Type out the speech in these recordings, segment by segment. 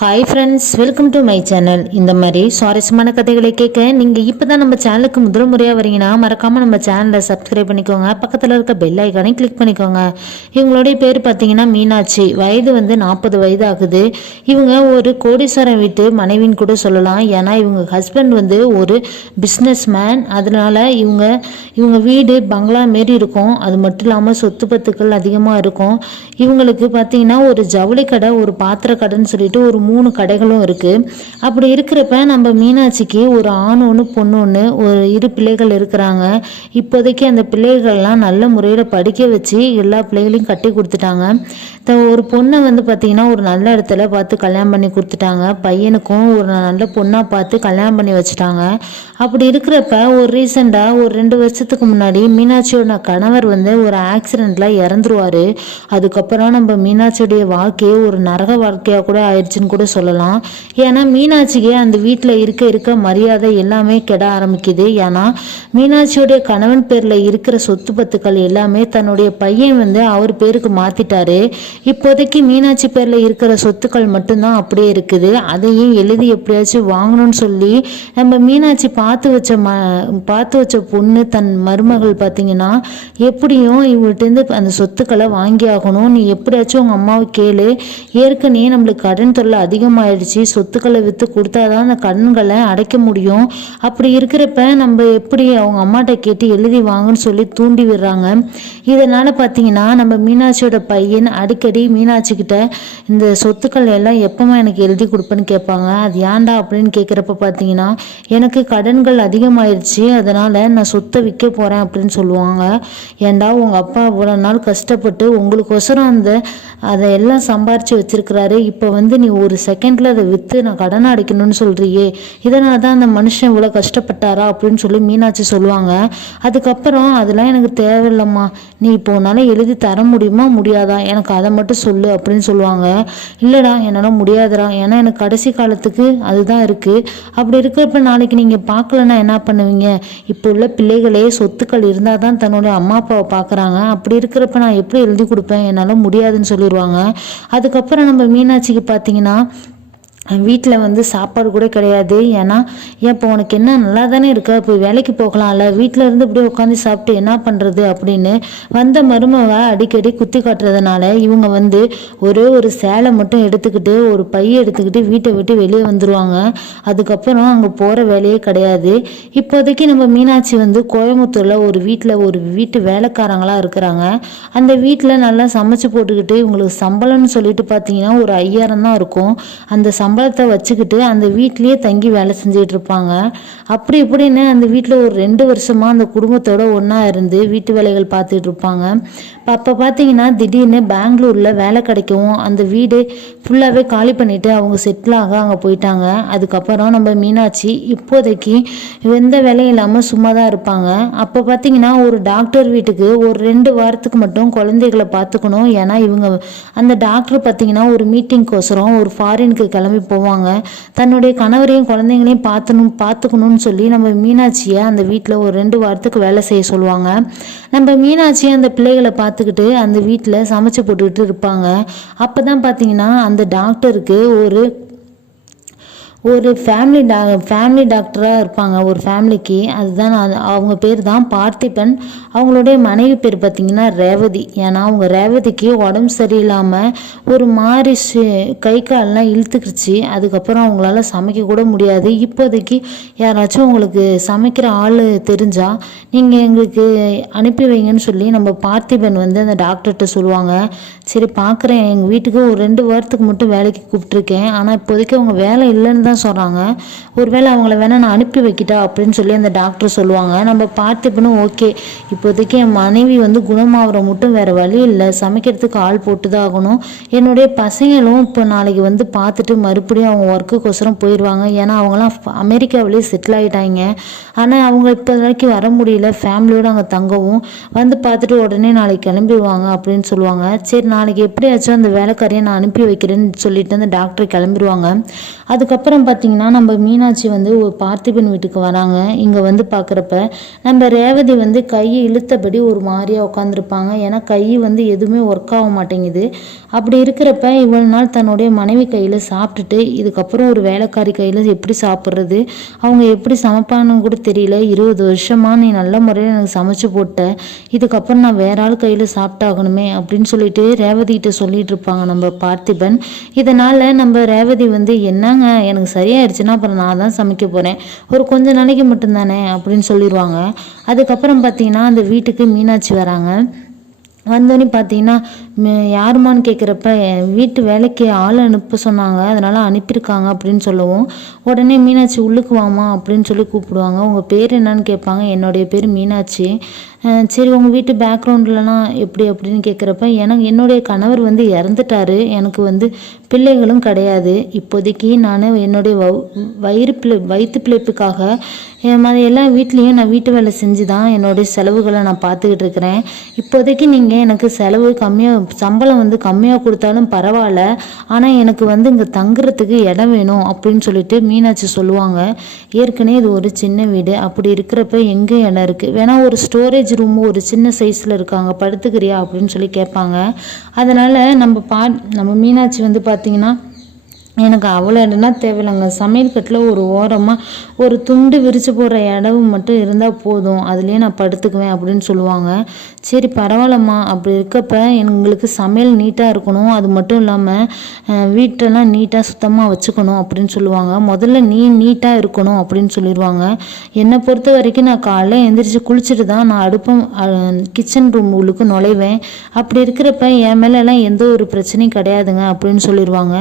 Hi friends welcome to my channel இந்த மாதிரி சுவாரஸ்யமான கதைகளை கேட்க நீங்கள் இப்போ தான் நம்ம சேனலுக்கு முதல் முறையாக வரீங்கன்னா மறக்காமல் நம்ம சேனலை சப்ஸ்கிரைப் பண்ணிக்கோங்க. பக்கத்தில் இருக்க பெல் ஐக்கானே கிளிக் பண்ணிக்கோங்க. இவங்களுடைய பேர் பார்த்தீங்கன்னா மீனாட்சி. வயது வந்து நாற்பது வயது ஆகுது இவங்க ஒரு கோடீஸ்வரன் வீட்டு மனைவின்னு கூட சொல்லலாம். ஏன்னா இவங்க ஹஸ்பண்ட் வந்து ஒரு பிஸ்னஸ் மேன் அதனால இவங்க இவங்க வீடு பங்களா மாரி இருக்கும். அது மட்டும் இல்லாமல் சொத்து பத்துக்கள் அதிகமாக இருக்கும். இவங்களுக்கு பார்த்தீங்கன்னா ஒரு ஜவுளி கடை ஒரு பாத்திர கடைன்னு சொல்லிட்டு ஒரு மூணு கடைகளும் இருக்குது அப்படி இருக்கிறப்ப நம்ம மீனாட்சிக்கு ஒரு ஆண் ஒன்று பொண்ணு ஒன்று ஒரு இரு பிள்ளைகள் இருக்கிறாங்க. இப்போதைக்கு அந்த பிள்ளைகள்லாம் நல்ல முறையில் படிக்க வச்சு எல்லா பிள்ளைகளையும் கட்டி கொடுத்துட்டாங்க. த- ஒரு பொண்ணை வந்து பார்த்திங்கன்னா ஒரு நல்ல இடத்துல பார்த்து கல்யாணம் பண்ணி கொடுத்துட்டாங்க. பையனுக்கும் ஒரு நல்ல பொண்ணாக பார்த்து கல்யாணம் பண்ணி வச்சுட்டாங்க. அப்படி இருக்கிறப்ப ஒரு ரீசெண்டாக ஒரு ரெண்டு வருஷத்துக்கு முன்னாடி மீனாட்சியோட கணவர் வந்து ஒரு ஆக்சிடெண்ட்டில் இறந்துருவார். அதுக்கப்புறம் நம்ம மீனாட்சியுடைய வாழ்க்கையே ஒரு நரக வாழ்க்கையாக கூட ஆயிடுச்சுன்னு கூட சொல்லலாம். ஏன்னா மீனாட்சிக்கு அந்த வீட்டில் இருக்க இருக்க மரியாதை எல்லாமே கெட ஆரம்பிக்குது. ஏன்னா மீனாட்சியுடைய கணவன் பேரில் இருக்கிற சொத்து பத்துக்கள் எல்லாமே தன்னுடைய பையன் வந்து அவர் பேருக்கு மாற்றிட்டாரு இப்போதைக்கு மீனாட்சி பேரில் இருக்கிற சொத்துக்கள் மட்டும்தான் அப்படியே இருக்குது. அதையும் எழுதி எப்படியாச்சும் வாங்கணும்னு சொல்லி நம்ம மீனாட்சி பார்த்து வச்ச ம பார்த்து வச்ச பொண்ணு தன் மருமகள் பார்த்தீங்கன்னா எப்படியும் இவங்கள்ட்டேருந்து அந்த சொத்துக்களை வாங்கி ஆகணும். நீ எப்படியாச்சும் உங்கள் அம்மாவை கேளு. ஏற்கனவே நம்மளுக்கு கடன் தொல்லை அதிகமாயிடுச்சு. சொத்துக்களை விற்று கொடுத்தா தான் அந்த கடன்களை அடைக்க முடியும். அப்படி இருக்கிறப்ப நம்ம எப்படி அவங்க அம்மாட்ட கேட்டு எழுதி வாங்கன்னு சொல்லி தூண்டி விடுறாங்க. இதனால் பார்த்தீங்கன்னா நம்ம மீனாட்சியோட பையன் அடிக்கடி மீனாட்சிக்கிட்ட இந்த சொத்துக்கள் எல்லாம் எப்பமா எனக்கு எழுதி கொடுப்பேன்னு கேட்பாங்க. அது ஏன்டா? அப்படின்னு கேட்குறப்ப பார்த்தீங்கன்னா எனக்கு கடன்கள் அதிகமாயிருச்சு. அதனால் நான் சொத்தை விற்க போகிறேன் அப்படின்னு சொல்லுவாங்க. ஏன்டா உங்கள் அப்பா இவ்வளோ நாள் கஷ்டப்பட்டு உங்களுக்கொசரம் அந்த அதை எல்லாம் சம்பாரித்து வச்சுருக்கிறாரு. இப்போ வந்து நீ ஒரு செகண்டில் அதை விற்று நான் கடன் அடைக்கணும்னு சொல்கிறியே இதனால தான் அந்த மனுஷன் இவ்வளோ கஷ்டப்பட்டாரா அப்படின்னு சொல்லி மீனாட்சி சொல்லுவாங்க. அதுக்கப்புறம் அதெல்லாம் எனக்கு தேவையில்லம்மா. நீ இப்போ உன்னால் எழுதி தர முடியுமா? முடியாதா? எனக்கு அதை மட்டும் சொல்லு அப்படின்னு சொல்லுவாங்க. இல்லைடா என்னால் முடியாதுடா. ஏன்னா எனக்கு கடைசி காலத்துக்கு அதுதான் இருக்குது அப்படி இருக்கிறப்ப நாளைக்கு நீங்கள் பார்க்கலன்னா என்ன பண்ணுவீங்க? இப்போ உள்ள பிள்ளைகளே சொத்துக்கள் இருந்தால் தான் தன்னுடைய அம்மா அப்பாவை பார்க்குறாங்க. அப்படி இருக்கிறப்ப நான் எப்படி எழுதி கொடுப்பேன்? என்னால் முடியாதுன்னு சொல்லிடுவாங்க அதுக்கப்புறம் நம்ம மீனாட்சிக்கு பார்த்தீங்கன்னா 있습니다. வீட்டில் வந்து சாப்பாடு கூட கிடையாது. ஏன்னா ஏன் இப்போ உனக்கு என்ன நல்லா தானே இருக்க? இப்போ வேலைக்கு போகலாம்ல. வீட்டில் இருந்து இப்படியே உட்காந்து சாப்பிட்டு என்ன பண்ணுறது அப்படின்னு வந்த மருமக அடிக்கடி குத்தி காட்டுறதுனால இவங்க வந்து ஒரே ஒரு சேலை மட்டும் எடுத்துக்கிட்டு ஒரு பைய எடுத்துக்கிட்டு வீட்டை விட்டு வெளியே வந்துடுவாங்க அதுக்கப்புறம் அங்கே போகிற வேலையே கிடையாது. இப்போதைக்கு நம்ம மீனாட்சி வந்து கோயம்புத்தூரில் ஒரு வீட்டில் ஒரு வீட்டு வேலைக்காரங்களாக இருக்கிறாங்க. அந்த வீட்டில் நல்லா சமைச்சு போட்டுக்கிட்டு இவங்களுக்கு சம்பளம்னு சொல்லிட்டு பார்த்தீங்கன்னா ஒரு ஐயாயிரம் தான் இருக்கும். அந்த சம்பளத்தை வச்சுக்கிட்டு அந்த வீட்லேயே தங்கி வேலை செஞ்சுக்கிட்டு இருப்பாங்க. அப்படி இப்படின்னு அந்த வீட்டில் ஒரு ரெண்டு வருஷமா அந்த குடும்பத்தோட ஒன்றா இருந்து வீட்டு வேலைகள் பார்த்துட்டு இருப்பாங்க. அப்போ பார்த்தீங்கன்னா திடீர்னு பெங்களூரில் வேலை கிடைக்கவும் அந்த வீடு ஃபுல்லாகவே காலி பண்ணிவிட்டு அவங்க செட்டில் ஆக அங்கே போயிட்டாங்க. அதுக்கப்புறம் நம்ம மீனாட்சி இப்போதைக்கு எந்த வேலையும் இல்லாமல் சும்மா தான் இருப்பாங்க. அப்போ பார்த்தீங்கன்னா ஒரு டாக்டர் வீட்டுக்கு ஒரு ரெண்டு வாரத்துக்கு மட்டும் குழந்தைகளை பார்த்துக்கணும். ஏன்னா இவங்க அந்த டாக்டர் பார்த்தீங்கன்னா ஒரு மீட்டிங்க்கோசரம் ஒரு ஃபாரினுக்கு கிளம்பி போவாங்க. தன்னுடைய கணவரையும் குழந்தைங்களையும் பார்த்துணும் பார்த்துக்கணும்னு சொல்லி நம்ம மீனாட்சியை அந்த வீட்டில் ஒரு ரெண்டு வாரத்துக்கு வேலை செய்ய சொல்லுவாங்க. நம்ம மீனாட்சியை அந்த பிள்ளைகளை பார்த்துக்கிட்டு அந்த வீட்டில் சமைச்சு போட்டுக்கிட்டு இருப்பாங்க. அப்போ தான் பார்த்தீங்கன்னா அந்த டாக்டருக்கு ஒரு ஒரு ஃபேமிலி டா ஃபேமிலி டாக்டராக இருப்பாங்க ஒரு ஃபேமிலிக்கு அதுதான் நான் அவங்க பேர் தான் பார்த்திபன். அவங்களுடைய மனைவி பேர் பார்த்திங்கன்னா ரேவதி. ஏன்னா அவங்க ரேவதிக்கு உடம்பு சரியில்லாமல் ஒரு மாதிரி கை கால்லாம் இழுத்துக்கிடுச்சு அதுக்கப்புறம் அவங்களால சமைக்க கூட முடியாது. இப்போதைக்கு யாராச்சும் உங்களுக்கு சமைக்கிற ஆள் தெரிஞ்சால் நீங்கள் எங்களுக்கு அனுப்பி வைங்கன்னு சொல்லி நம்ம பார்த்திபன் வந்து அந்த டாக்டர்கிட்ட சொல்லுவாங்க. சரி பார்க்குறேன். எங்கள் வீட்டுக்கு ஒரு ரெண்டு வாரத்துக்கு மட்டும் வேலைக்கு கூப்பிட்ருக்கேன் ஆனால் இப்போதைக்கு அவங்க வேலை இல்லைன்னு தான் சொல்கிறாங்க ஒருவேளை அவங்கள வேணால் நான் அனுப்பி வைக்கிட்டா அப்படின்னு சொல்லி அந்த டாக்டர் சொல்லுவாங்க. நம்ம பார்த்திபனும் ஓகே இப்போதைக்கு என் மனைவி வந்து குணமாகற மட்டும் வேறு வழி இல்லை. சமைக்கிறதுக்கு ஆள் போட்டு தான் ஆகணும். என்னுடைய பசங்களும் இப்போ நாளைக்கு வந்து பார்த்துட்டு மறுபடியும் அவங்க ஒர்க்குக்கோசரம் போயிடுவாங்க ஏன்னா அவங்களாம் அமெரிக்காவிலேயே செட்டில் ஆகிட்டாங்க ஆனால் அவங்க இப்போ வரைக்கும் வர முடியல. ஃபேமிலியோடு அங்கே தங்கவும். வந்து பார்த்துட்டு உடனே நாளைக்கு கிளம்பிடுவாங்க அப்படின்னு சொல்லுவாங்க. சரி நாளைக்கு எப்படியாச்சும் அந்த வேலைக்காரியை நான் அனுப்பி வைக்கிறேன்னு சொல்லிட்டு அந்த டாக்டர் கிளம்பிடுவாங்க அதுக்கப்புறம் அதுக்கப்புறம் பார்த்தீங்கன்னா நம்ம மீனாட்சி வந்து ஒரு பார்த்திபன் வீட்டுக்கு வராங்க. இங்கே வந்து பார்க்குறப்ப நம்ம ரேவதி வந்து கையை இழுத்தபடி ஒரு மாதிரியாக உட்காந்துருப்பாங்க ஏன்னா கை வந்து எதுவுமே ஒர்க் ஆக மாட்டேங்குது. அப்படி இருக்கிறப்ப இவ்வளோ நாள் தன்னுடைய மனைவி கையில் சாப்பிட்டுட்டு இதுக்கப்புறம் ஒரு வேலைக்காரி கையில் எப்படி சாப்பிட்றது? அவங்க எப்படி சமைப்பான்னு கூட தெரியல. இருபது வருஷமாக நீ நல்ல முறையில் எனக்கு சமைச்சு போட்ட. இதுக்கப்புறம் நான் வேற ஆள் கையில் சாப்பிட்டாகணுமே அப்படின்னு சொல்லிட்டு ரேவதி கிட்ட சொல்லிட்டு இருப்பாங்க நம்ம பார்த்திபன். இதனால் நம்ம ரேவதி வந்து என்னங்க எனக்கு சரியாயிடுச்சுன்னா அப்புறம் நான் தான் சமைக்க போகிறேன் ஒரு கொஞ்ச நாளைக்கு மட்டும்தானே அப்படின்னு சொல்லிடுவாங்க அதுக்கப்புறம் பார்த்தீங்கன்னா அந்த வீட்டுக்கு மீனாட்சி வராங்க. வந்தோடனே பார்த்தீங்கன்னா யாருமான்னு யாரும்மான்னு கேட்குறப்ப வீட்டு வேலைக்கு ஆள் அனுப்ப சொன்னாங்க. அதனால் அனுப்பியிருக்காங்க அப்படின்னு சொல்லவும். உடனே மீனாட்சி உள்ளுக்கு வாமா அப்படின்னு சொல்லி கூப்பிடுவாங்க. உங்கள் பேர் என்னன்னு கேட்பாங்க. என்னுடைய பேர் மீனாட்சி. சரி உங்கள் வீட்டு பேக்ரவுண்ட்லலாம் எப்படி அப்படின்னு கேட்குறப்ப எனக்கு என்னுடைய கணவர் வந்து இறந்துட்டாரு. எனக்கு வந்து பிள்ளைகளும் கிடையாது. இப்போதைக்கு நான் என்னுடைய வயிறு பிழை வயிற்று பிழைப்புக்காக மாதிரி எல்லா வீட்லேயும் நான் வீட்டு வேலை செஞ்சு தான் என்னுடைய செலவுகளை நான் பார்த்துக்கிட்டு இருக்கிறேன். இப்போதைக்கு நீங்கள் எனக்கு செலவு கம்மியாக சம்பளம் வந்து கம்மியாக கொடுத்தாலும் பரவாயில்ல. ஆனால் எனக்கு வந்து இங்கே தங்குறதுக்கு இடம் வேணும் அப்படின்னு சொல்லிட்டு மீனாட்சி சொல்லுவாங்க. ஏற்கனவே இது ஒரு சின்ன வீடு. அப்படி இருக்கிறப்ப எங்கே இடம் இருக்குது வேணா ஒரு ஸ்டோரேஜ் ரூம் ஒரு சின்ன சைஸில் இருக்காங்க. படுத்துக்கிறியா அப்படின்னு சொல்லி கேட்பாங்க. அதனால் நம்ம பா நம்ம மீனாட்சி வந்து பார்த்திங்கன்னா எனக்கு அவ்வளோ இடம்னா தேவையில்லைங்க. சமையல் கட்டில் ஒரு ஓரமாக ஒரு துண்டு விரித்து போடுற இடம் மட்டும் இருந்தால் போதும். அதுலேயே நான் படுத்துக்குவேன் அப்படின்னு சொல்லுவாங்க. சரி பரவாயில்லம்மா. அப்படி இருக்கப்ப எங்களுக்கு சமையல் நீட்டாக இருக்கணும். அது மட்டும் இல்லாமல் வீட்டெல்லாம் நீட்டாக சுத்தமாக வச்சுக்கணும் அப்படின்னு சொல்லுவாங்க. முதல்ல நீ நீட்டாக இருக்கணும் அப்படின்னு சொல்லிடுவாங்க என்னை பொறுத்த வரைக்கும் நான் காலைல எந்திரிச்சு குளிச்சுட்டு தான் நான் அடுப்பம் கிச்சன் ரூம் உள்ளுக்கு நுழைவேன். அப்படி இருக்கிறப்ப என் மேலெல்லாம் எந்த ஒரு பிரச்சனையும் கிடையாதுங்க அப்படின்னு சொல்லிடுவாங்க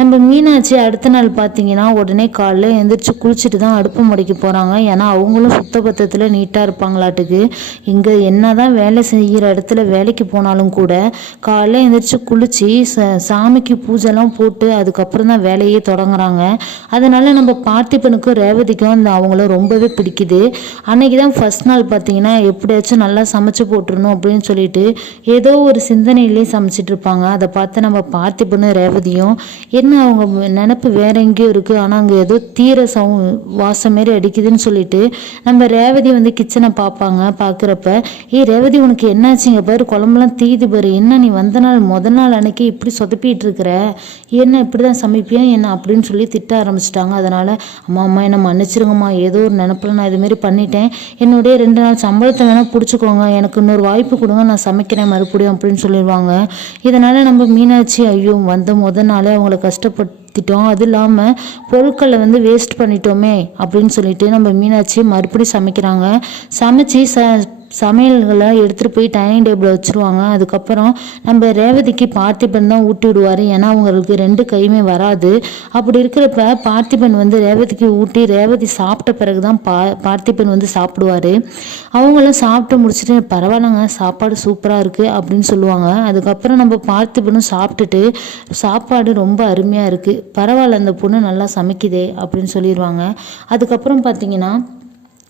நம்ம மீனாட்சி அடுத்த நாள் பார்த்தீங்கன்னா உடனே காலைல எழுந்திரிச்சு குளிச்சுட்டு தான் அடுப்பு முடைக்க போகிறாங்க ஏன்னா அவங்களும் சுத்தபத்தத்தில் நீட்டாக இருப்பாங்களாட்டுக்கு. இங்கே என்ன தான் வேலை செய்கிற இடத்துல வேலைக்கு போனாலும் கூட காலைல எழுந்திரிச்சு குளிச்சு ச சாமிக்கு பூஜைலாம் போட்டு அதுக்கப்புறம் தான் வேலையே தொடங்குறாங்க. அதனால் நம்ம பார்த்திபனுக்கும் ரேவதிக்கும் அந்த அவங்கள ரொம்பவே பிடிக்குது. அன்னைக்கு தான் ஃபர்ஸ்ட் நாள் பார்த்தீங்கன்னா எப்படியாச்சும் நல்லா சமைச்சு போட்டுருணும் அப்படின்னு சொல்லிட்டு ஏதோ ஒரு சிந்தனையிலே சமைச்சிட்டு இருப்பாங்க. அதை பார்த்து நம்ம பார்த்திபனும் ரேவதியும் என்ன அவங்க நினப்பு வேற எங்கேயோ இருக்குது ஆனால் அங்கே ஏதோ தீர சவு வாசம் மாரி அடிக்குதுன்னு சொல்லிட்டு நம்ம ரேவதி வந்து கிச்சனை பார்ப்பாங்க பார்க்குறப்ப ஏ ரேவதி உனக்கு என்னாச்சுங்க? பாரு குழம்புலாம் தீது பாரு. என்ன நீ வந்த நாள் முத நாள் அன்னைக்கு இப்படி சொதப்பிட்டு இருக்கிற? என்ன இப்படி தான் சமைப்பியா? என்ன? அப்படின்னு சொல்லி திட்ட ஆரம்பிச்சிட்டாங்க. அதனால் அம்மா அம்மா என்னை மன்னிச்சிருங்கம்மா. ஏதோ ஒரு நினப்பில் நான் இதுமாரி பண்ணிட்டேன். என்னுடைய ரெண்டு நாள் சம்பளத்தை வேணால் பிடிச்சிக்கோங்க. எனக்கு இன்னொரு வாய்ப்பு கொடுங்க. நான் சமைக்கிறேன் மறுபடியும் அப்படின்னு சொல்லிடுவாங்க. இதனால் நம்ம மீனாட்சி ஐயோ வந்த முத நாளே அவங்கள கஷ்டப்பட்டு விற்றுட்டோம் அதுவும் இல்லாமல் பொருட்களை வந்து வேஸ்ட் பண்ணிட்டோமே அப்படின்னு சொல்லிட்டு நம்ம மீனாட்சி மறுபடியும் சமைக்கிறாங்க. சமைச்சு ச சமையல்களை எடுத்துகிட்டு போய் டைனிங் டேபிளில் வச்சுருவாங்க. அதுக்கப்புறம் நம்ம ரேவதிக்கு பார்த்திபன் தான் ஊட்டி விடுவார். ஏன்னா அவங்களுக்கு ரெண்டு கையுமே வராது. அப்படி இருக்கிறப்ப பார்த்திபன் வந்து ரேவதிக்கு ஊட்டி ரேவதி சாப்பிட்ட பிறகு தான் பா பார்த்திபன் வந்து சாப்பிடுவார். அவங்களும் சாப்பிட்டு முடிச்சுட்டு பரவாயில்லைங்க சாப்பாடு சூப்பராக இருக்குது அப்படின்னு சொல்லுவாங்க. அதுக்கப்புறம் நம்ம பார்த்திபனும் சாப்பிட்டுட்டு சாப்பாடு ரொம்ப அருமையாக இருக்குது பரவாயில்ல அந்த பொண்ணு நல்லா சமைக்குதே அப்படின்னு சொல்லிடுவாங்க அதுக்கப்புறம் பார்த்தீங்கன்னா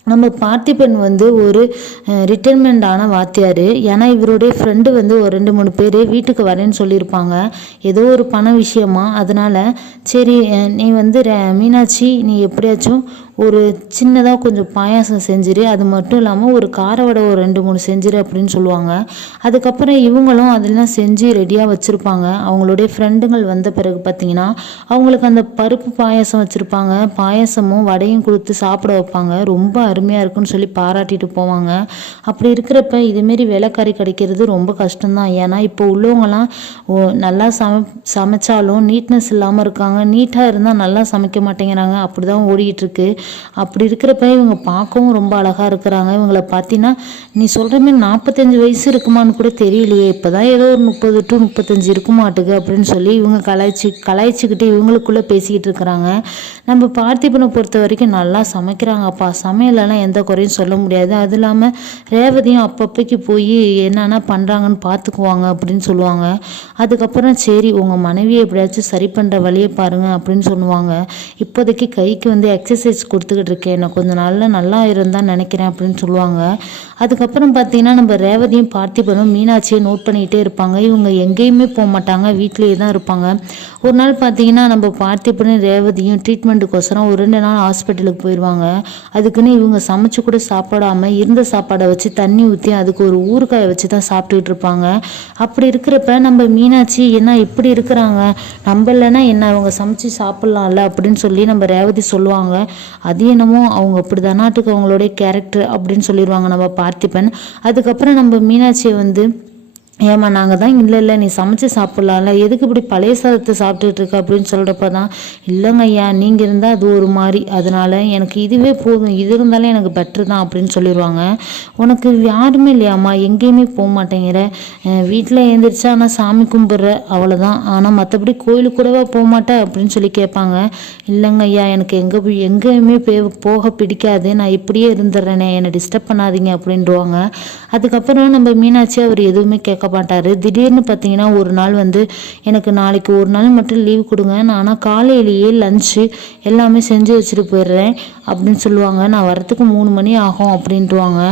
நம்ம பார்த்திபன் வந்து ஒரு ரிட்டைர்மெண்ட் ஆன வாத்தியார். ஏன்னா இவருடைய ஃப்ரெண்டு வந்து ஒரு ரெண்டு மூணு பேர் வீட்டுக்கு வரேன்னு சொல்லியிருப்பாங்க. ஏதோ ஒரு பண விஷயமா. அதனால் சரி நீ வந்து ரே- மீனாட்சி நீ எப்படியாச்சும் ஒரு சின்னதாக கொஞ்சம் பாயாசம் செஞ்சிரு. அது மட்டும் இல்லாமல் ஒரு கார வடை ஒரு ரெண்டு மூணு செஞ்சிரு அப்படின்னு சொல்லுவாங்க. அதுக்கப்புறம் இவங்களும் அதெல்லாம் செஞ்சு ரெடியாக வச்சுருப்பாங்க. அவங்களுடைய ஃப்ரெண்டுங்கள் வந்த பிறகு பார்த்தீங்கன்னா அவங்களுக்கு அந்த பருப்பு பாயாசம் வச்சுருப்பாங்க. பாயாசமும் வடையும் கொடுத்து சாப்பிட வைப்பாங்க. ரொம்ப அருமையாக இருக்குன்னு சொல்லி பாராட்டிட்டு போவாங்க. அப்படி இருக்கிறப்ப இதுமாரி விலைக்கறி கிடைக்கிறது ரொம்ப கஷ்டம்தான். ஏன்னா இப்போ உள்ளவங்கலாம் ஓ நல்லா சம சமைச்சாலும் நீட்னஸ் இல்லாமல் இருக்காங்க. நீட்டாக இருந்தால் நல்லா சமைக்க மாட்டேங்கிறாங்க. அப்படி தான் ஓடிக்கிட்டு இருக்கு. அப்படி இருக்கிறப்ப இவங்க பார்க்கவும் ரொம்ப அழகாக இருக்கிறாங்க. இவங்கள பார்த்தீங்கன்னா நீ சொல்கிற மாதிரி நாற்பத்தஞ்சு வயசு இருக்குமான்னு கூட தெரியலையே. இப்போ தான் ஏதோ ஒரு முப்பது டு முப்பத்தஞ்சு இருக்குமாட்டுக்கு அப்படின்னு சொல்லி இவங்க கலாய்ச்சி கலாய்ச்சிக்கிட்டு இவங்களுக்குள்ளே பேசிக்கிட்டு இருக்கிறாங்க. நம்ம பார்த்திபனை பொறுத்த வரைக்கும் நல்லா சமைக்கிறாங்கப்பா. சமையலெல்லாம் எந்த குறையும் சொல்ல முடியாது. அது இல்லாமல் ரேவதியும் அப்பப்போக்கு போய் என்னென்ன பண்ணுறாங்கன்னு பார்த்துக்குவாங்க அப்படின்னு சொல்லுவாங்க. அதுக்கப்புறம் சரி உங்கள் மனைவியை எப்படியாச்சும் சரி பண்ணுற வழியை பாருங்கள் அப்படின்னு சொல்லுவாங்க. இப்போதைக்கு கைக்கு வந்து எக்ஸசைஸ் கொடுத்துக்கிட்டு இருக்கேன் நான் கொஞ்ச நாளில் நல்லா இருந்தால் நினைக்கிறேன் அப்படின்னு சொல்லுவாங்க. அதுக்கப்புறம் பார்த்தீங்கன்னா நம்ம ரேவதியும் பார்த்திபனும் மீனாட்சியை நோட் பண்ணிக்கிட்டே இருப்பாங்க. இவங்க எங்கேயுமே போக மாட்டாங்க. வீட்டிலேயே தான் இருப்பாங்க. ஒரு நாள் பார்த்தீங்கன்னா நம்ம பார்த்திபனும் ரேவதியும் ட்ரீட்மெண்ட்டுக்கோசரம் ஒரு ரெண்டு நாள் ஹாஸ்பிட்டலுக்கு போயிடுவாங்க அதுக்குன்னு இவங்க சமைச்சு கூட சாப்பிடாம இருந்த சாப்பாடை வச்சு தண்ணி ஊற்றி அதுக்கு ஒரு ஊறுகாயை வச்சு தான் சாப்பிட்டுட்டு இருப்பாங்க. அப்படி இருக்கிறப்ப நம்ம மீனாட்சி என்ன இப்படி இருக்கிறாங்க? நம்ம இல்லைன்னா என்ன? அவங்க சமைச்சு சாப்பிட்லாம்ல அப்படின்னு சொல்லி நம்ம ரேவதி சொல்லுவாங்க. அது என்னமோ அவங்க அப்படி தானாட்டுக்கு அவங்களுடைய கேரக்டர் அப்படின்னு சொல்லிடுவாங்க நம்ம பார்த்திபன். அதுக்கப்புறம் நம்ம மீனாட்சியை வந்து ஏம்மா நாங்கள் தான் இல்லை இல்லை நீ சமைச்சு சாப்பிட்லாம்ல. எதுக்கு இப்படி பழைய சாதத்தை சாப்பிட்டுட்டு இருக்க அப்படின்னு சொல்கிறப்ப தான் இல்லைங்க ஐயா நீங்கள் இருந்தால் அது ஒரு மாதிரி அதனால எனக்கு இதுவே போதும். இது இருந்தாலும் எனக்கு பெட்ரு தான் அப்படின்னு சொல்லிடுவாங்க உனக்கு யாருமே இல்லையாம்மா? எங்கேயுமே போக மாட்டேங்கிற. வீட்டில் எழுந்திரிச்சா ஆனால் சாமி கும்பிட்ற. அவ்வளோதான் ஆனால் மற்றபடி கோயிலுக்கு கூடவா போக மாட்டேன் அப்படின்னு சொல்லி கேட்பாங்க. இல்லைங்க ஐயா எனக்கு எங்கே போய் எங்கேயுமே பே போக பிடிக்காது. நான் இப்படியே இருந்துடுறேனே. என்னை டிஸ்டர்ப் பண்ணாதீங்க அப்படின்றவாங்க. அதுக்கப்புறம் நம்ம மீனாட்சி அவர் எதுவுமே கேட்க மாட்டார். திடீர்னு பார்த்தீங்கன்னா ஒரு நாள் வந்து எனக்கு நாளைக்கு ஒரு நாள் மட்டும் லீவ் கொடுங்க. நான் ஆனால் காலையிலேயே லஞ்சு எல்லாமே செஞ்சு வச்சுட்டு போயிடுறேன் அப்படின்னு சொல்லுவாங்க. நான் வரத்துக்கு மூணு மணி ஆகும் அப்படின்ட்டுவாங்க.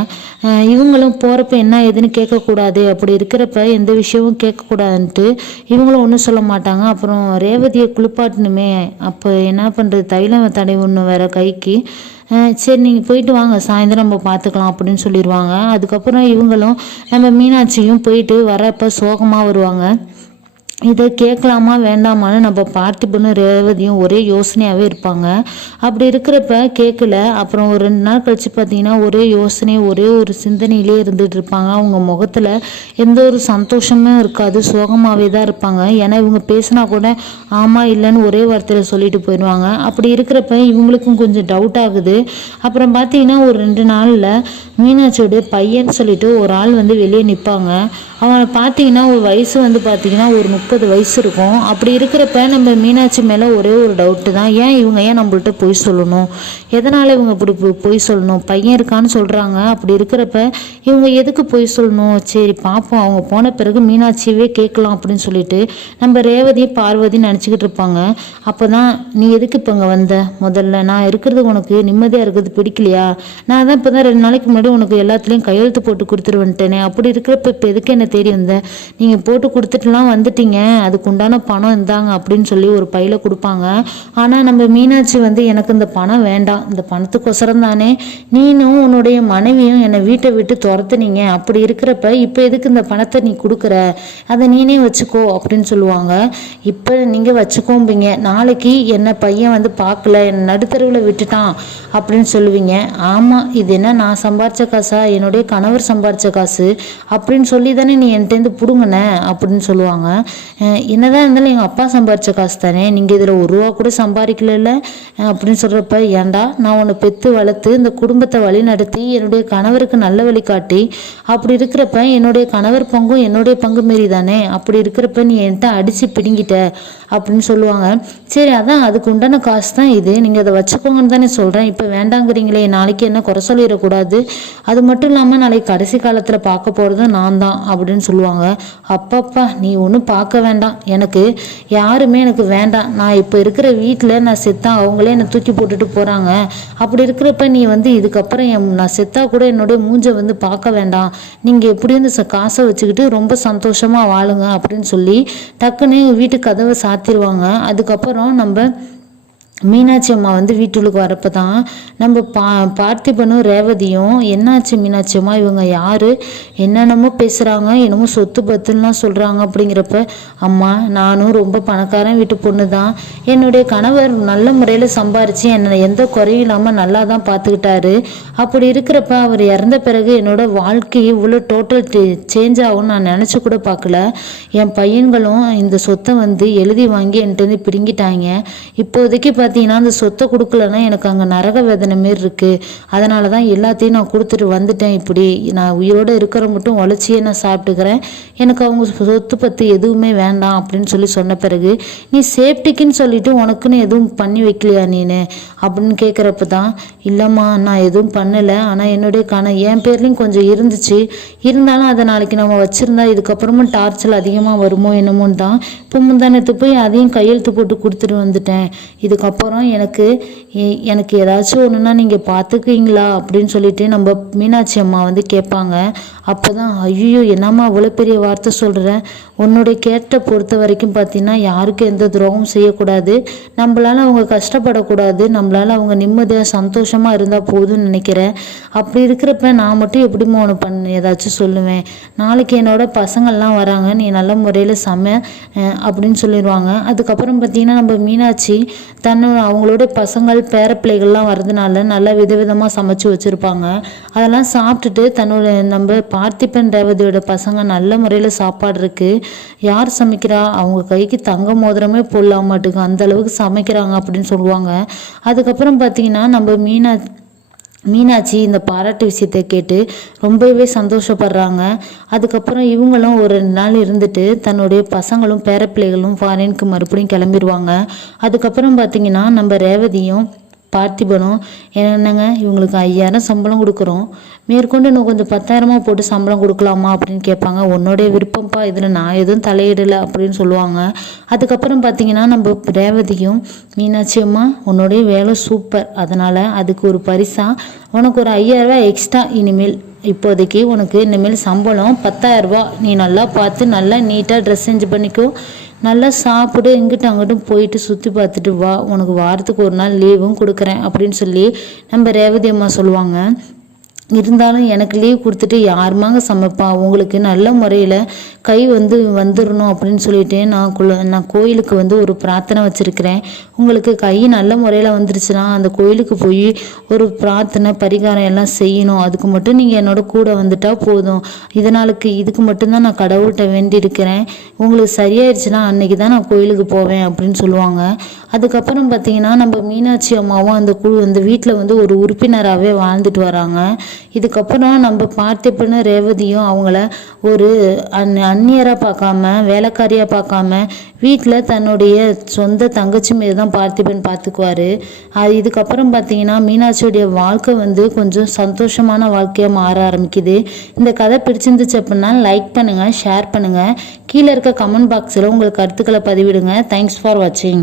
இவங்களும் போகிறப்ப என்ன ஏதுன்னு கேட்கக்கூடாது. அப்படி இருக்கிறப்ப எந்த விஷயமும் கேட்கக்கூடாதுன்ட்டு இவங்களும் ஒன்றும் சொல்ல மாட்டாங்க. அப்புறம் ரேவதியை குளிப்பாட்டணுமே. அப்போ என்ன பண்ணுறது தைலம் தடை ஒன்று வேற கைக்கு. சரி நீங்கள் போயிட்டு வாங்க. சாயந்தரம் நம்ம பார்த்துக்கலாம் அப்படின்னு சொல்லிடுவாங்க அதுக்கப்புறம் இவங்களும் நம்ம மீனாட்சியும் போயிட்டு வரப்போ சோகமாக வருவாங்க. இதை கேட்கலாமா வேண்டாமான்னு நம்ம பார்த்திபனும் ரேவதியும் ஒரே யோசனையாகவே இருப்பாங்க. அப்படி இருக்கிறப்ப கேட்கல. அப்புறம் ஒரு ரெண்டு நாள் கழிச்சு பார்த்தீங்கன்னா ஒரே யோசனை ஒரே ஒரு சிந்தனையிலே இருந்துட்டு இருப்பாங்க. அவங்க முகத்தில் எந்த ஒரு சந்தோஷமும் இருக்காது. சோகமாகவே தான் இருப்பாங்க. ஏன்னா இவங்க பேசினா கூட ஆமாம் இல்லைன்னு ஒரே வார்த்தையில் சொல்லிட்டு போயிடுவாங்க. அப்படி இருக்கிறப்ப இவங்களுக்கும் கொஞ்சம் டவுட் ஆகுது. அப்புறம் பார்த்தீங்கன்னா ஒரு ரெண்டு நாளில் மீனாட்சியோடைய பையன் சொல்லிட்டு ஒரு ஆள் வந்து வெளியே நிற்பாங்க அவனை பார்த்தீங்கன்னா ஒரு வயசு வந்து பார்த்தீங்கன்னா ஒரு முப்பது வயசு இருக்கும். அப்படி இருக்கிறப்ப நம்ம மீனாட்சி மேலே ஒரே ஒரு டவுட்டு தான். ஏன் இவங்க ஏன் நம்மள்கிட்ட பொய் சொல்லணும்? எதனால் இவங்க இப்படி பொ- பொய் சொல்லணும்? பையன் இருக்கான்னு சொல்கிறாங்க அப்படி இருக்கிறப்ப இவங்க எதுக்கு பொய் சொல்லணும்? சரி பார்ப்போம் அவங்க போன பிறகு மீனாட்சியவே கேட்கலாம் அப்படின்னு சொல்லிட்டு நம்ம ரேவதி பார்வதி நினச்சிக்கிட்டு இருப்பாங்க. அப்போ தான் நீ எதுக்கு இப்போ இங்கே வந்த? முதல்ல நான் இருக்கிறது உனக்கு நிம்மதியாக இருக்கிறது பிடிக்கலையா? நான் தான் இப்போ தான் ரெண்டு நாளைக்கு முன்னாடி உனக்கு எல்லாத்துலேயும் கையெழுத்து போட்டு கொடுத்துருவேன்ட்டேனே. அப்படி இருக்கிறப்ப இப்போ எதுக்கு என்ன தேடி வந்தேன் நீங்கள் போட்டு கொடுத்துட்டுலாம் வந்துட்டீங்க அதுக்கு உண்டான பணம் இந்தாங்க அப்படின்னு சொல்லி ஒரு பையில கொடுப்பாங்க. ஆனால் நம்ம மீனாட்சி வந்து எனக்கு இந்த பணம் வேண்டாம் இந்த பணத்துக்கொசரம் தானே. நீனும் உன்னுடைய மனைவியும் என்னை வீட்டை விட்டு துரத்துனீங்க. அப்படி இருக்கிறப்ப இப்போ எதுக்கு இந்த பணத்தை நீ கொடுக்குற? அதை நீனே வச்சுக்கோ அப்படின்னு சொல்லுவாங்க. இப்போ நீங்கள் வச்சுக்கோம்பீங்க. நாளைக்கு என்னை பையன் வந்து பார்க்கல என்னை நடுத்தருவில் விட்டுட்டான் அப்படின்னு சொல்லுவீங்க. ஆமாம் இது என்ன நான் சம்பாரிச்ச காசா? என்னுடைய கணவர் சம்பாரிச்ச காசு? அப்படின்னு சொல்லி தானே நீ என்கிட்டேருந்து பிடுங்கின அப்படின்னு சொல்லுவாங்க. என்னதான் இருந்தாலும் எங்கள் அப்பா சம்பாரிச்ச காசு தானே நீங்கள் இதில் ஒரு ரூபா கூட சம்பாதிக்கல அப்படின்னு சொல்கிறப்ப ஏன்டா நான் உன்னை பெற்று வளர்த்து இந்த குடும்பத்தை வழி நடத்தி என்னுடைய கணவருக்கு நல்ல வழி காட்டி அப்படி இருக்கிறப்ப என்னுடைய கணவர் பங்கும் என்னுடைய பங்கு மாரி தானே அப்படி இருக்கிறப்ப நீ என்கிட்ட அடித்து பிடுங்கிட்ட அப்படின்னு சொல்லுவாங்க. சரி அதான் அதுக்கு உண்டான காசு தான் இது. நீங்கள் அதை வச்சுக்கோங்கன்னு தானே சொல்கிறேன் இப்போ வேண்டாங்கிறீங்களே நாளைக்கு என்ன குறை சொல்லிடக்கூடாது. அது மட்டும் இல்லாமல் நாளைக்கு கடைசி காலத்தில் பார்க்க போகிறது நான் தான் அப்படின்னு சொல்லுவாங்க. அப்பப்பா நீ ஒன்றும் பார்க்க வேண்டாம். எனக்கு யாருமே எனக்கு வேண்டாம். நான் இப்போ இருக்கிற வீட்டில் நான் செத்தா அவங்களே என்னை தூக்கி போட்டுட்டு போகிறாங்க அப்படி இருக்கிறப்ப நீ வந்து இதுக்கப்புறம் என் நான் செத்தா கூட என்னுடைய மூஞ்சை வந்து பார்க்க வேண்டாம். நீங்கள் எப்படி இந்த ச- காசை வச்சுக்கிட்டு ரொம்ப சந்தோஷமாக வாழுங்க அப்படின்னு சொல்லி டக்குன்னு வீட்டு கதவை சாத்திடுவாங்க அதுக்கப்புறம் நம்ம மீனாட்சி அம்மா வந்து வீட்டுக்கு வரப்போ தான் நம்ம பா பார்த்திபனும் ரேவதியும் என்னாச்சு மீனாட்சி அம்மா? இவங்க யாரு? என்னென்னமோ பேசுகிறாங்க என்னமோ சொத்து பத்துலாம் சொல்கிறாங்க அப்படிங்கிறப்ப அம்மா நானும் ரொம்ப பணக்காரன் வீட்டு பொண்ணு தான் என்னுடைய கணவர் நல்ல முறையில் சம்பாரித்து என்னை எந்த குறையும் இல்லாமல் நல்லா தான் பார்த்துக்கிட்டாரு. அப்படி இருக்கிறப்ப அவர் இறந்த பிறகு என்னோட வாழ்க்கை இவ்வளோ டோட்டல் சேஞ்ச் ஆகும்னு நான் நினச்சி கூட பார்க்கல. என் பையன்களும் இந்த சொத்தை வந்து எழுதி வாங்கி என்கிட்ட பிடுங்கிட்டாங்க. இப்போதைக்கு பார்த்தீங்கன்னா அந்த சொத்தை கொடுக்கலன்னா எனக்கு அங்கே நரக வேதனை மாரி இருக்குது அதனால தான் எல்லாத்தையும் நான் கொடுத்துட்டு வந்துட்டேன் இப்படி. நான் உயிரோடு இருக்கிற மட்டும் உழைச்சியே நான் சாப்பிட்டுக்கிறேன். எனக்கு அவங்க சொத்து பத்து எதுவுமே வேண்டாம் அப்படின்னு சொல்லி சொன்ன பிறகு நீ சேஃப்டிக்குன்னு சொல்லிட்டு உனக்குன்னு எதுவும் பண்ணி வைக்கலையா நீனு? அப்படின்னு கேட்குறப்ப தான் இல்லைம்மா நான் எதுவும் பண்ணலை. ஆனால் என்னுடைய கண என் பேர்லேயும் கொஞ்சம் இருந்துச்சு. இருந்தாலும் அதை நாளைக்கு நம்ம வச்சுருந்தா இதுக்கப்புறமும் டார்ச்சல் அதிகமாக வருமோ என்னமோன்னு தான் இப்போ முந்தானத்து போய் அதையும் கையெழுத்து போட்டு கொடுத்துட்டு வந்துட்டேன். இதுக்கப்புறம் அப்புறம் எனக்கு எனக்கு ஏதாச்சும் ஒன்றுனா நீங்கள் பார்த்துக்குவீங்களா அப்படின்னு சொல்லிட்டு நம்ம மீனாட்சி அம்மா வந்து கேட்பாங்க. அப்போ தான் ஐயோ என்னம்மா அவ்வளோ பெரிய வார்த்தை சொல்கிறேன் உன்னுடைய கேட்ட பொறுத்த வரைக்கும் பார்த்தீங்கன்னா யாருக்கும் எந்த துரோகமும் செய்யக்கூடாது. நம்மளால் அவங்க கஷ்டப்படக்கூடாது. நம்மளால் அவங்க நிம்மதியாக சந்தோஷமாக இருந்தால் போதும்னு நினைக்கிறேன். அப்படி இருக்கிறப்ப நான் மட்டும் எப்படிம்மா ஒன்று பண்ண ஏதாச்சும் சொல்லுவேன். நாளைக்கு என்னோட பசங்கள்லாம் வராங்க. நீ நல்ல முறையில் சம அப்படின்னு சொல்லிடுவாங்க. அதுக்கப்புறம் பார்த்தீங்கன்னா நம்ம மீனாட்சி தன் தன்னோட அவங்களோட பசங்கள் பேரப்பிள்ளைகள்லாம் வரதுனால நல்லா விதவிதமாக சமைச்சு வச்சுருப்பாங்க. அதெல்லாம் சாப்பிட்டுட்டு தன்னோட நம்ம பார்த்திபன் ரேவதியோட பசங்க நல்ல முறையில் சாப்பாடு இருக்குது யார் சமைக்கிறா? அவங்க கைக்கு தங்க மோதிரமே போடலாம் மாட்டுக்கு. அந்த அளவுக்கு சமைக்கிறாங்க அப்படின்னு சொல்லுவாங்க. அதுக்கப்புறம் பார்த்தீங்கன்னா நம்ம மீனா மீனாட்சி இந்த பாராட்டு விஷயத்தை கேட்டு ரொம்பவே சந்தோஷப்படுறாங்க. அதுக்கப்புறம் இவங்களும் ஒரு ரெண்டு நாள் இருந்துட்டு தன்னுடைய பசங்களும் பேரப்பிள்ளைகளும் ஃபாரினுக்கு மறுபடியும் கிளம்பிடுவாங்க அதுக்கப்புறம் பார்த்தீங்கன்னா நம்ம ரேவதியும் பார்த்திபனும் என்னங்க இவங்களுக்கு ஐயாயிரம் சம்பளம் கொடுக்குறோம். மேற்கொண்டு இன்னும் கொஞ்சம் பத்தாயிரமா போட்டு சம்பளம் கொடுக்கலாமா அப்படின்னு கேட்பாங்க. உன்னுடைய விருப்பம்ப்பா இதில் நான் எதுவும் தலையிடலை அப்படின்னு சொல்லுவாங்க. அதுக்கப்புறம் பார்த்தீங்கன்னா நம்ம ரேவதியும் மீனாட்சி அம்மா உன்னுடைய வேலை சூப்பர். அதனால் அதுக்கு ஒரு பரிசாக உனக்கு ஒரு ஐயாயிரரூபா எக்ஸ்ட்ரா இனிமேல். இப்போதைக்கு உனக்கு இனிமேல் சம்பளம் பத்தாயிரரூபா நீ நல்லா பார்த்து நல்லா நீட்டாக ட்ரெஸ் செஞ்சு பண்ணிக்கோ. நல்லா சாப்பிடு இங்கிட்டும் அங்கிட்டும் போயிட்டு சுற்றி பார்த்துட்டு வா. உனக்கு வாரத்துக்கு ஒரு நாள் லீவும் கொடுக்குறேன் அப்படின்னு சொல்லி நம்ம ரேவதி அம்மா சொல்லுவாங்க. இருந்தாலும் எனக்கு லீவ் கொடுத்துட்டு யாருமாங்க சமைப்பா? உங்களுக்கு நல்ல முறையில் கை வந்து வந்துடணும் அப்படின்னு சொல்லிட்டு நான் குல நான் கோயிலுக்கு வந்து ஒரு பிரார்த்தனை வச்சுருக்கிறேன். உங்களுக்கு கை நல்ல முறையில் வந்துருச்சுன்னா அந்த கோயிலுக்கு போய் ஒரு பிரார்த்தனை பரிகாரம் எல்லாம் செய்யணும். அதுக்கு மட்டும் நீங்கள் என்னோட கூட வந்துட்டால் போதும். இதனாலுக்கு இதுக்கு மட்டும்தான் நான் கடவுள்கிட்ட வேண்டி இருக்கிறேன். உங்களுக்கு சரியாயிருச்சுன்னா அன்னைக்கு தான் நான் கோயிலுக்கு போவேன் அப்படின்னு சொல்லுவாங்க. அதுக்கப்புறம் பார்த்தீங்கன்னா நம்ம மீனாட்சி அம்மாவும் அந்த குழு அந்த வீட்டில் வந்து ஒரு உறுப்பினராகவே வாழ்ந்துட்டு வராங்க. இதுக்கப்புறம் நம்ம பார்த்திபன்னு ரேவதியும் அவங்கள ஒரு அந் அந்நியராக பார்க்காம வேலைக்காரியாக பார்க்காம வீட்டில் தன்னுடைய சொந்த தங்கச்சி மாரி தான் பார்த்திபன் பார்த்துக்குவாரு. அது இதுக்கப்புறம் பார்த்தீங்கன்னா மீனாட்சியுடைய வாழ்க்கை வந்து கொஞ்சம் சந்தோஷமான வாழ்க்கையாக மாற ஆரம்பிக்குது. இந்த கதை பிடிச்சிருந்துச்சு அப்படின்னா லைக் பண்ணுங்கள் ஷேர் பண்ணுங்கள் கீழே இருக்க கமெண்ட் பாக்ஸில் உங்கள் கருத்துக்களை பதிவிடுங்க. தேங்க்ஸ் ஃபார் வாட்சிங்